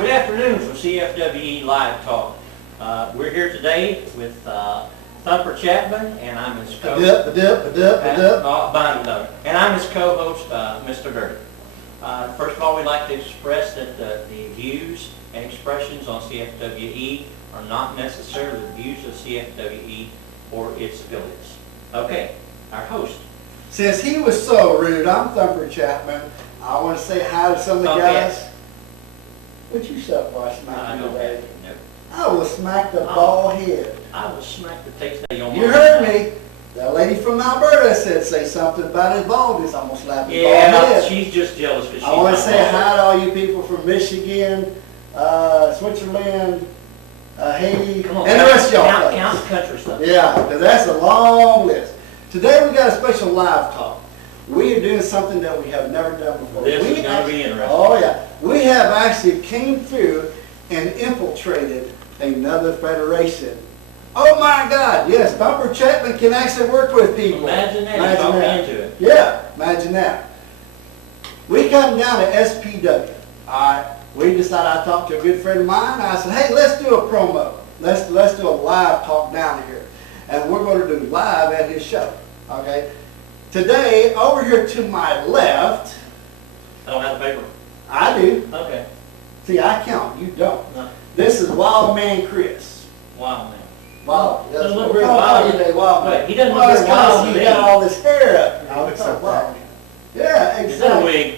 Good afternoon from CFWE Live Talk. We're here today with Thumper Chapman, and I'm his co-host. And I'm his co-host, Mr. Dirty. First of all, we'd like to express that the views and expressions on CFWE are not necessarily the views of CFWE or its affiliates. Okay, our host. Since he was so rude, I'm Thumper Chapman. I want to say hi to some of the guys. Would you shut up while I smack you today? No. I will smack the bald head. I will smack the taste out of your mouth. You heard me. That lady from Alberta said say something about his baldness. I'm going to slap his bald head. She's just jealous because she's I want to say hi to all you people from Michigan, Switzerland, Haiti, and the rest of y'all. Count the country stuff. Yeah, because that's a long list. Today we got a special live talk. We are doing something that we have never done before. This is going to be interesting. Oh yeah. We have actually came through and infiltrated another federation. Oh my God, yes, Thumper Chapman can actually work with people. Imagine that, talking into it. Yeah, imagine that. We come down to SPW. Alright, we decided, I talked to a good friend of mine, I said, hey, let's do a promo. Let's do a live talk down here. And we're going to do live at his show. Okay? Today, over here to my left. I don't have the paper. I do. Okay. See, I count. You don't. No. This is Wild Man Chris. Wild man. Wild. Doesn't look very wild. Wild man. Right. He doesn't look very wild to me. He got all this hair up. I'll accept that. Yeah, exactly. Is that a wig?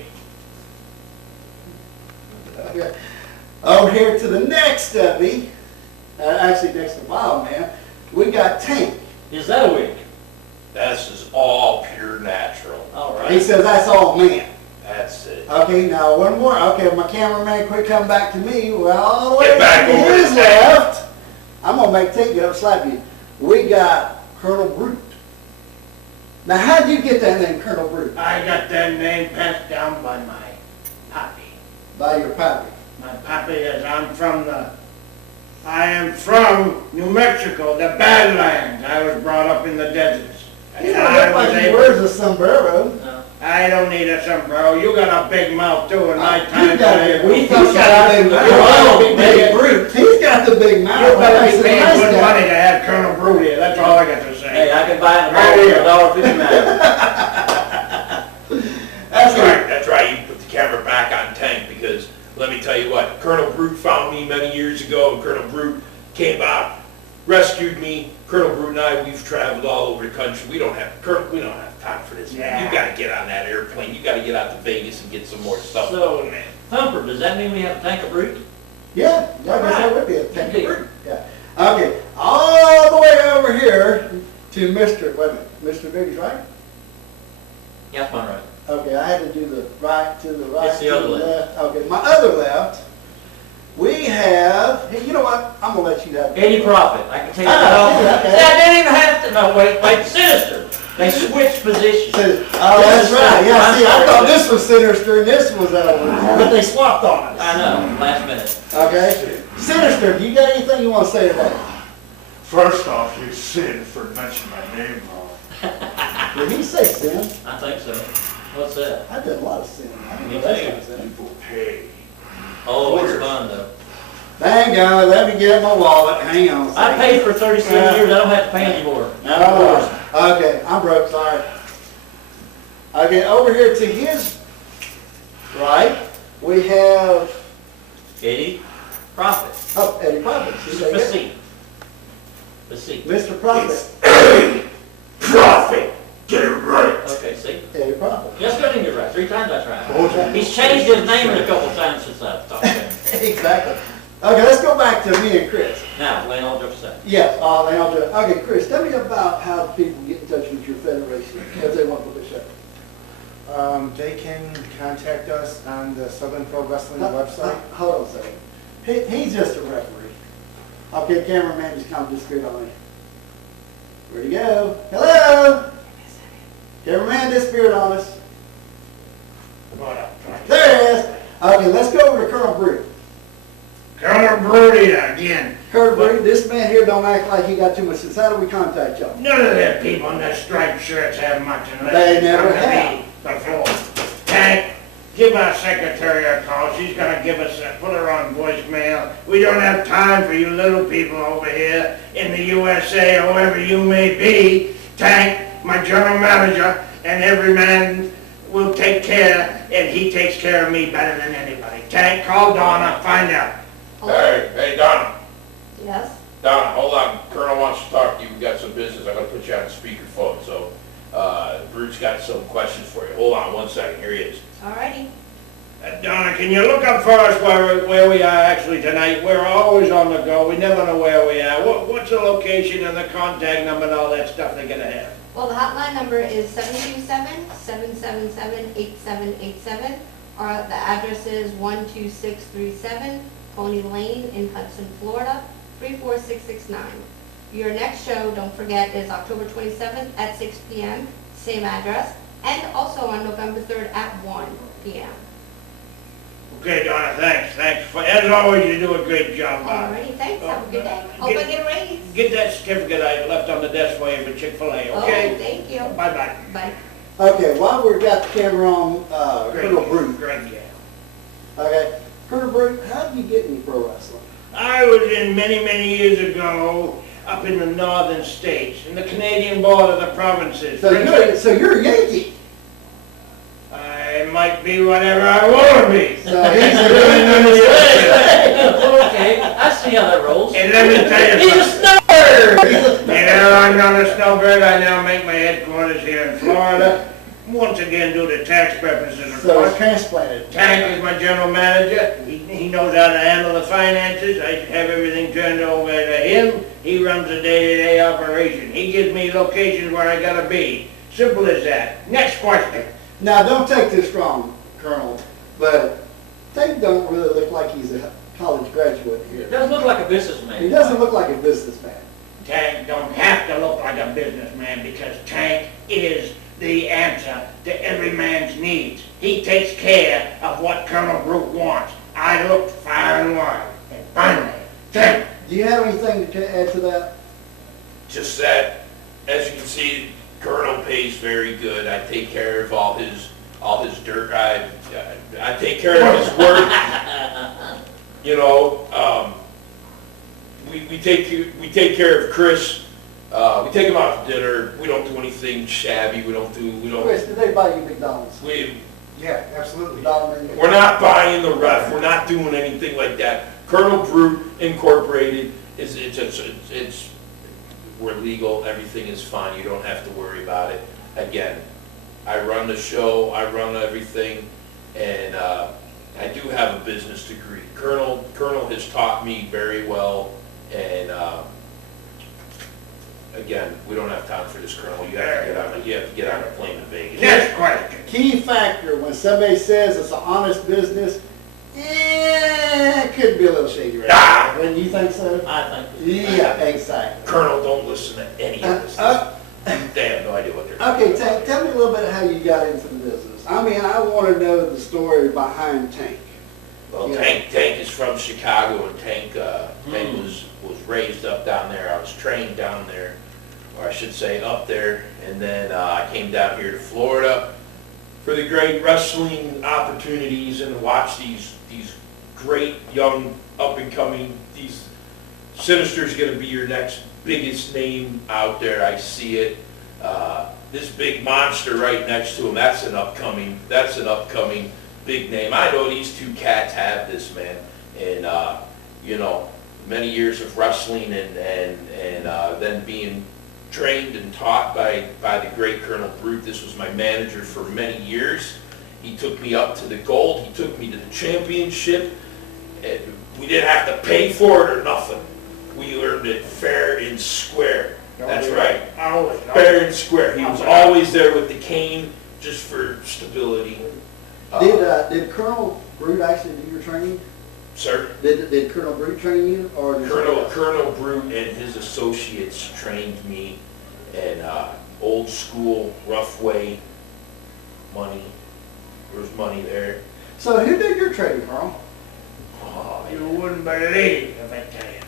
Okay. Over here to the next of me, actually next to Wild Man, we got Tank. Is that a wig? This is all pure natural. All right. He says that's all man. That's it. Okay, now one more. Okay, my cameraman, quick come back to me. Well, all the way Get back to over his there. left. I'm going to make Tank get up and slap you. We got Colonel Brute. Now, how did you get that name, Colonel Brute? I got that name passed down by my pappy. By your pappy. My pappy is, I am from New Mexico, the Badlands. I was brought up in the deserts. You don't look like he wears a sombrero. No. I don't need a sombrero. You got a big mouth too, and my time. We thought He's you got a big mouth. Big Brute. He's got the big mouth. You better That's be a paying nice good guy. money to have Colonel Brute here. That's all I got to say. Hey, I can buy it in a bottle for $1.59. That's right. That's right. You put the camera back on Tank because let me tell you what, Colonel Brute found me many years ago, and Colonel Brute came out, rescued me. Colonel Brute and I, we've traveled all over the country. We don't have time for this, man. Yeah. You got to get on that airplane. You got to get out to Vegas and get some more stuff So, going, man. Thumper, does that mean we have a tank of brute? Yeah, I guess Right. that would be a Tank of Brute. Yeah. Okay, all the way over here to Mr. Wait a minute, Mr. Biggs, right? Yeah, that's right. Okay, I had to do the right to the right. It's the to other the left. Okay, my other left, we have, hey, you know what? I'm going to let you have it. Eddie Prophet. I can tell you Ah, that. okay. I didn't even have to. No, wait, Sinister. They switched positions. Oh, that's right. Yeah, see, I thought this was Sinister and this was, but they swapped on us. I know, last minute. Okay. Sinister, do you got anything you want to say today? First off, you sin for mentioning my name wrong. Did he say sin? I think so. What's that? I did a lot of sin. I didn't Me know that too. was sin. People pay. Oh, it's fun though. Hang on, let me get my wallet. Hang on a I second. paid for 37 years. I don't have to pay anymore. Oh, okay, I'm broke, sorry. Okay, over here to his right, we have, Eddie Prophet. oh, Eddie Prophet. See, there you go. Facete. Facete. Mr. Prophet. Profit! Get it right! Okay, see? Eddie Prophet. Just couldn't get right. 3 times I tried. Okay. He's changed his name a couple times since I've talked to him. Exactly. Okay, let's go back to me and Chris. Now, Lane, all jokes aside. Yes, okay, Chris, tell me about how people get in touch with your federation if they want to put a show. They can contact us on the Southern Pro Wrestling website. Hold on a second. He's just a referee. Okay, cameraman just kind of disappeared on me. Where'd he go? Hello? Cameraman disappeared on us. There he is. Okay, let's go over to Colonel Brute. Colonel Brute again. Colonel Brute, this man here don't act like he got too much sense. How do we contact y'all? None of them people in their striped shirts have much unless They it's never come to have. me before. Tank, give our secretary a call. She's gonna give us, put her on voicemail. We don't have time for you little people over here in the USA or wherever you may be. Tank, my general manager, and every man will take care, and he takes care of me better than anybody. Tank, call Donna, find out. Hey, Donna. Yes? Donna, hold on. Colonel wants to talk to you. We got some business. I'm gonna put you on speakerphone. So, Bruce's got some questions for you. Hold on one second. Here he is. Alrighty. Donna, can you look up for us where we are actually tonight? We're always on the go. We never know where we are. What's the location and the contact number and all that stuff they're gonna have? Well, the hotline number is 727-777-8787, or the address is 12637 Pony Lane in Hudson, Florida, 34669. Your next show, don't forget, is October 27th at 6 p.m., same address, and also on November 3rd at 1 p.m. Okay, Donna, thanks. As always, you do a great job. Alrighty, thanks, have a good day. Hope I get a raise. Get that certificate I left on the desk for you for Chick-fil-A, okay? Oh, thank you. Bye-bye. Bye. Okay, while we've got the camera on, Colonel Brute. Great, yeah. Okay, Colonel Brute, how did you get into pro wrestling? I was in many years ago up in the northern states, in the Canadian border, the provinces. So you're a Yankee. I might be whatever I want to be. So he's a really Okay, I see how that rolls. And let me tell you He's a something. snowbird! You know, I'm not a snowbird. I now make my headquarters here in Florida. Once again, due to tax purposes, of So course. it's transplanted. Tank is my general manager. He knows how to handle the finances. I have everything turned over to him. He runs the day-to-day operation. He gives me locations where I gotta be. Simple as that. Next question. Now, don't take this wrong, Colonel, but Tank don't really look like he's a college graduate here. It doesn't look like a businessman. He doesn't look like a businessman. Tank don't have to look like a businessman because Tank is the answer to every man's needs. He takes care of what Colonel Brute wants. I looked far and wide, and finally, Tank. Do you have anything to add to that? Just that, as you can see, Colonel pays very good. I take care of all his dirt. I take care of his work. You know, we take care of Chris. We take him out to dinner. We don't do anything shabby. Chris, did they buy you McDonald's? Yeah, absolutely. McDonald's. We're not buying the ref. We're not doing anything like that. Colonel Brute Incorporated it's we're legal. Everything is fine. You don't have to worry about it. Again, I run the show. I run everything, and I do have a business degree. Colonel has taught me very well, and again, we don't have time for this, Colonel. You have to get on a plane to Vegas. Next question. Key factor when somebody says it's an honest business, it could be a little shady right Ah! now. Wouldn't you think so? I think. Yeah, exactly. Colonel, don't listen to any of this. They have no idea what they're talking Okay, about. Tank, tell me a little bit how you got into the business. I mean, I want to know the story behind Tank. Well, Yeah. Tank is from Chicago, and Tank was raised up down there. I was trained down there, or I should say up there, and then I came down here to Florida for the great wrestling opportunities and watch these great young up and coming. These Sinister's going to be your next biggest name out there. I see it. This big monster right next to him. That's an upcoming big name. I know these two cats have this, man, and you know, many years of wrestling and then being trained and taught by the great Colonel Brute. This was my manager for many years. He took me up to the gold. He took me to the championship. And we didn't have to pay for it or nothing. We earned it fair and square. That's right. Always. Fair and square. He was always there with the cane just for stability. Did Colonel Brute actually do your training? Sir? Did Colonel Brute train you, or did Colonel Brute and his associates trained me in old school, rough way, money. There was money there. So who did your training, Colonel? Oh, You wouldn't believe if I tell you.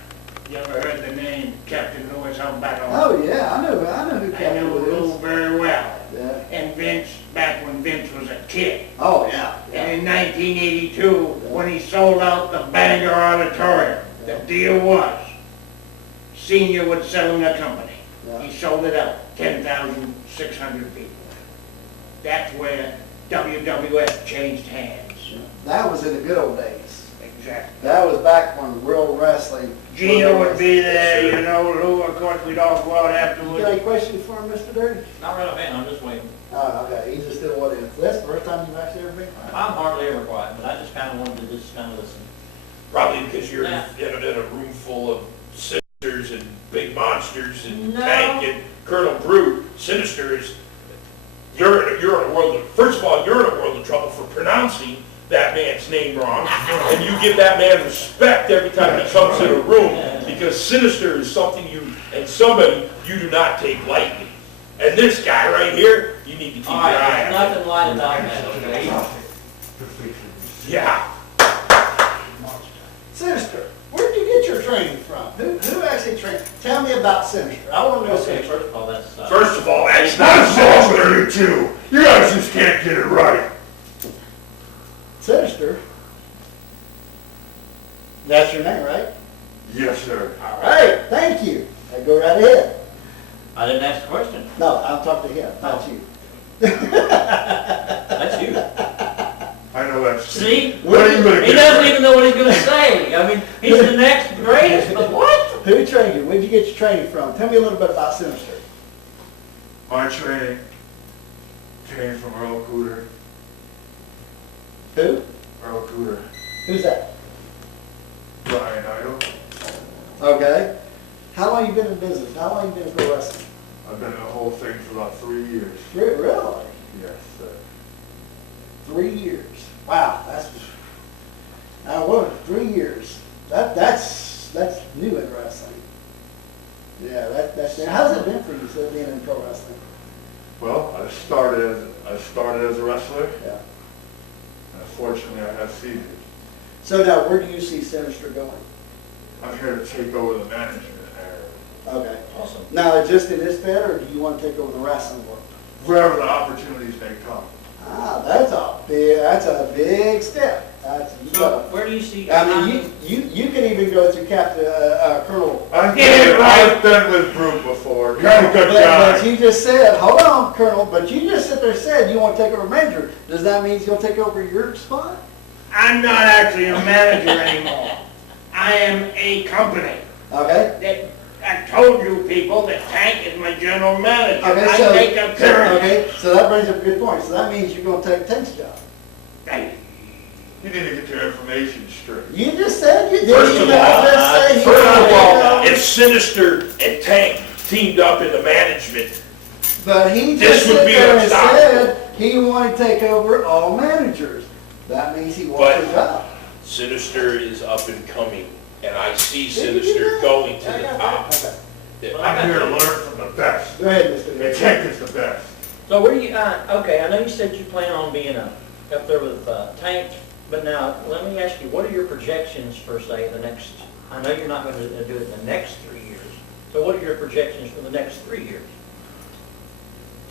You ever heard the name Captain Lewis on Battle? Oh yeah, I know who I Captain know Lou Lou is. very well. Yeah. And Vince, back when Vince was a kid. Oh yeah. And in 1982 when he sold out the Bangor Auditorium. The deal was, Senior was selling a company. Yeah. He sold it out, 10,600 people. That's where WWF changed hands. That was in the good old days. Exactly. That was back when real wrestling. Gino would be there, you know, Lou, of course, we'd all go out You got afterwards. any questions for him, Mr. Dirty? Not right offhand, I'm just waiting. Oh, okay, he's just doing what is. That's the first time you've actually ever been quiet? I'm hardly ever quiet, but I just kind of wanted to just kind of listen. Probably because you're Yeah. in a room full of Sinisters and big monsters and No. Tank and Colonel Brute. Sinister is, you're in a world of, first of all, you're in a world of trouble for pronouncing that man's name wrong. And you give that man respect every time he comes in a room, because Sinister is something somebody you do not take lightly. And this guy right here, you need to keep your All right, eye there's on. nothing light about that, okay? Yeah. Sinister, where'd you get your training from? Who actually trained? Tell me about Sinister. I want to know Okay, Sinister. first of all, that's, First of all, that's not What's wrong Sinister. with you two? You guys just can't get it right. Sinister? That's your name, right? Yes, sir. All right, thank you. Now go right ahead. I didn't ask the question. No, I'll talk to him, not you. That's you. I know that's. See? What are you gonna He get doesn't right? even know what he's gonna say. I mean, he's the next greatest, but what? Who trained you? Where'd you get your training from? Tell me a little bit about Sinister. My training came from Earl Cooter. Who? Earl Cooter. Who's that? Brian Idol. Okay. How long you been in business? How long you been in pro wrestling? I've been in the whole thing for about 3 years. Really? Yes, sir. 3 years. Wow, that's, what, 3 years? That's new in wrestling. Yeah, that's, how's it been for you, so being in pro wrestling? Well, I started as a wrestler, Yeah. and fortunately I have seizures. So now, where do you see Sinister going? I'm here to take over the management area. Okay. Awesome. Now, just in this bed, or do you want to take over the wrestling world? Wherever the opportunities may come. Ah, that's a big step. So where do you see? I mean, you can even go to Captain, Colonel. I've Yeah, been with Brute before. You're a good But guy. you just said, hold on, Colonel, but you just sit there and said you want to take over manager. Does that mean he's going to take over your spot? I'm not actually a manager anymore. I am a company. Okay. I told you people that Tank is my general manager. Okay, I make up current. okay, so that brings up a good point. So that means you're going to take Tank's job. Hey, You need to get your information straight. You just said you did. First You of just all, said you First of did. all, if Sinister and Tank teamed up in the management, But he This just would sit be there and unstoppable. said he wanted to take over all managers. That means he wants But- a job. Sinister is up and coming, and I see Did you do Sinister that? going to I the got top. that. Okay. Yeah. I'm here to learn from the best. Go ahead, Mr. And Nick. Tank is the best. So where do you, okay, I know you said you plan on being up there with Tank, but now, let me ask you, what are your projections for, say, the next, I know you're not going to do it in the next 3 years, so what are your projections for the next 3 years?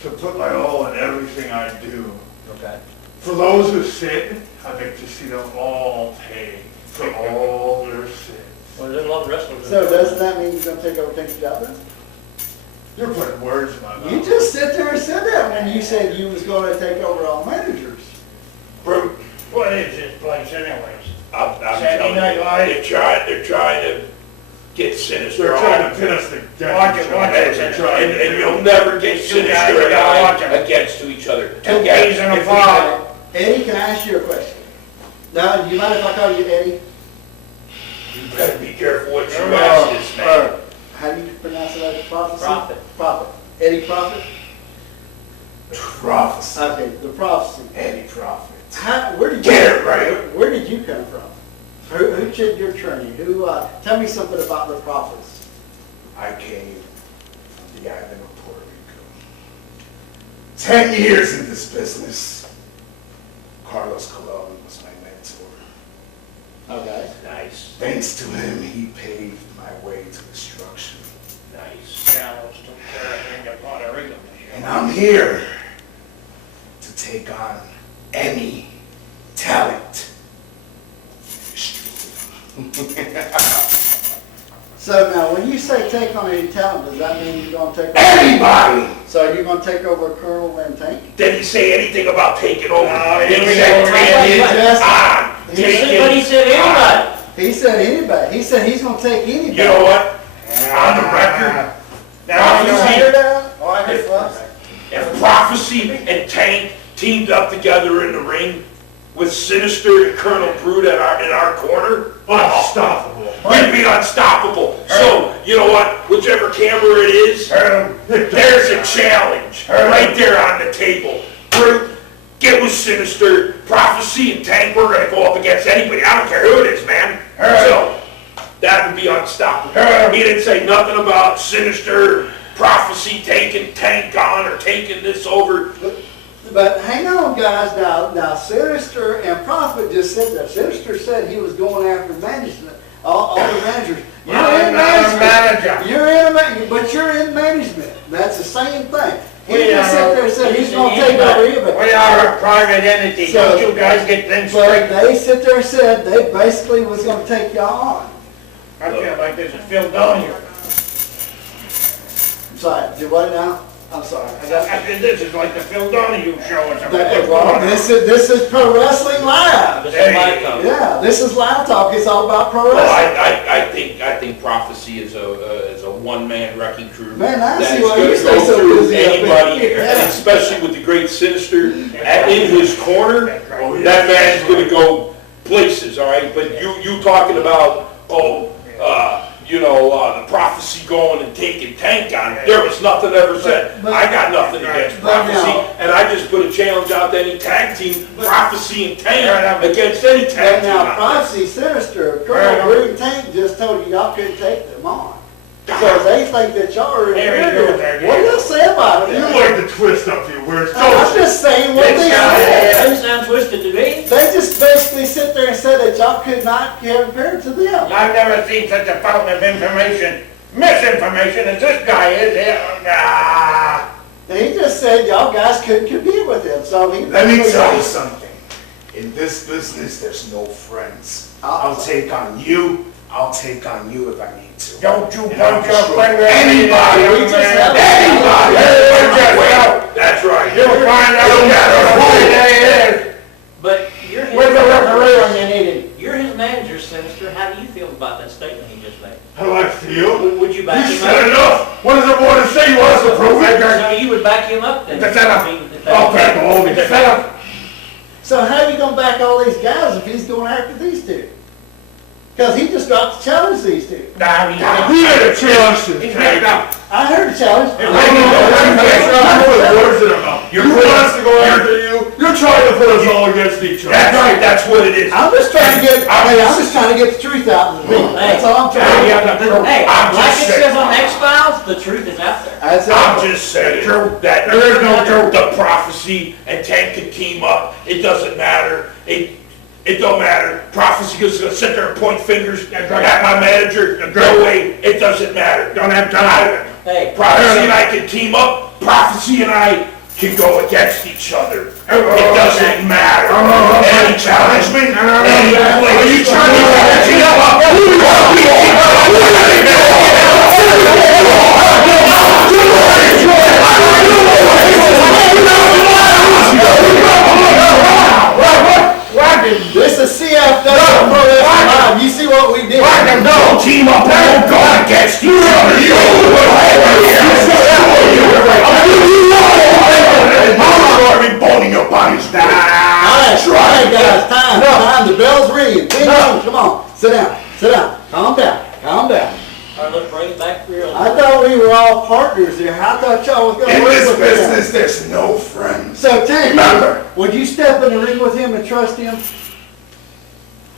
To put my all in everything I do. Okay. For those who sin, I make to see them all pay for all their sins. Well, there's a lot of wrestlers. So doesn't that mean you're going to take over Tank's job then? You're putting words in my mouth. You just sit there and said that when you said you was going to take over all managers. Brute, what is this place anyways? I'm Saturday telling Night you, Live. they're trying to get Sinister They're on. trying to pin us against Watch it, each watch other. it. They're trying to And do you'll it. never get These two guys, Sinister you and gotta watch I 'em. against to each other. Two peas in a If we- pod. Eddie, can I ask you a question? Now, do you mind if I call you Eddie? You better be careful what you ask this man. How do you pronounce it? Prophecy? Prophet. Prophet. Eddie Prophet? Prophecy. Okay, the prophecy. Eddie Prophet. Where did you Get it right. Where did you come from? Who did your training? Tell me something about the prophets. I came from the island of Puerto Rico. 10 years in this business. Carlos Colon was my mentor. Okay. Nice, Thanks to him, he paved my way to destruction. nice. Dallas took care of into Puerto Rico. And I'm here to take on any talent So now, when you say take on any talent, does that mean you're gonna take over? Anybody! So you're gonna take over Colonel and Tank? Did he say anything about taking over? He He said said taking taking on, But taking he said anybody. He said anybody. He said he's gonna take anybody. You know what? On the record, Now, you Prophecy. hear that? Oh, I heard what? if Prophecy and Tank teamed up together in the ring with Sinister and Colonel Brute in our corner, Unstoppable. we'd be unstoppable. So, you know what? Whichever camera it is, there's a challenge right there on the table. Brute, get with Sinister, Prophecy and Tank, we're gonna go up against anybody. I don't care who it is, man. So, that would be unstoppable. He didn't say nothing about Sinister, Prophecy taking Tank on or taking this over. But hang on, guys. Now Sinister and Prophet just said that. Sinister said he was going after management, all the managers. You're in management. But you're in management. That's the same thing. He just sat there and said he's going to take over everybody. We are a private entity. So- Don't you guys get things But straight? they sit there and said they basically was going to take y'all on. I feel like this is Phil Donahue. I'm sorry. Did what now? I'm sorry. This is like the Phil Donahue show or something. This is Pro Wrestling Live. This is my code. Yeah, this is Live Talk. It's all about pro Well, wrestling. I think Prophecy is a one-man wrecking crew. Man, I that see is why gonna you stay go so through busy up anybody, here. and especially with the great Sinister in his corner, that man's gonna go places, all right? But you talking about, the Prophecy going and taking Tank on, there was nothing ever said. But- I got nothing against But Prophecy, now- and I just put a challenge out to any tag team, Prophecy and Tank against any tag But team. now, out there. Prophecy, Sinister, Colonel Brute, and Tank just told you y'all couldn't take them on. So they think that y'all are There you go, there you What do go. you say about You that? like to twist up your words, I'm don't you? just saying what they That said. doesn't sound twisted to me. They just basically sit there and said that y'all could not compare to them. I've never seen such a fountain of information, misinformation as this guy is. He just said y'all guys couldn't compete with him, so he. Let me tell you something. In this business, there's no friends. I'll take on you. I'll take on you if I need to. Don't you And I'll punch your destroy finger anybody. We just have- Anybody. That's right. You'll find out Don't matter who who. they is. But you're his. Where's the referee when you need him? You're his manager, Sinister. How do you feel about that statement he just made? How do I feel? Would you back You him said up? enough. What does the board say you want us to prove it? So you would back him up then? It's enough. Okay, hold it. So how you gonna back all these guys if he's going after these two? Because he just dropped the challenge these two. Nah, We had a challenge to he's mixed up. I heard the challenge. You want us to go after you? You're trying to put us all against each other. That's right, that's what it is. I'm just trying to get, I'm just trying to get the truth out of the people. That's all I'm trying to do. Hey, I'm like just it says saying. on X-Files, the truth is out there. That's I'm all. just saying that There is no truth. the Prophecy and Tank can team up. It doesn't matter. It don't matter. Prophecy is gonna sit there and point fingers at my manager. No way. It doesn't matter. Don't have time. Hey, Prophecy and I can team up. Prophecy and I can go against each other. It doesn't matter. Any challenge me? Are you trying to team up? This is CFW Pro Wrestling Live. You see what we did? No, team up and go against each other. I'm boning your bodies down. All right, guys, time. The bell's ringing. Ding dong. Come on, sit down. Calm down. all right, let's bring it back real. I thought we were all partners here. I thought y'all was gonna In work this with business, them. there's no friends. So Tank, Remember. would you step in the ring with him and trust him?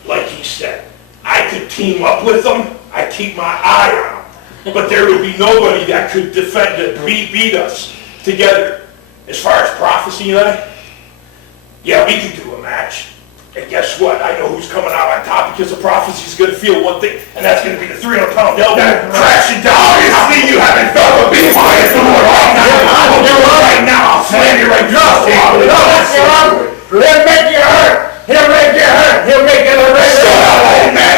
Like he said, I could team up with them. I keep my eye on them. But there would be nobody that could defend it, beat us together. As far as Prophecy and I, yeah, we could do a match. And guess what? I know who's coming out on top because the Prophecy's going to feel one thing, and that's going to be the 300-pound elbow crashing down. Obviously, you haven't felt a beat quiet for more right now. I'll slam you right now. He'll make you hurt. He'll make you hurt. He'll make it a regular. Shut up, old man.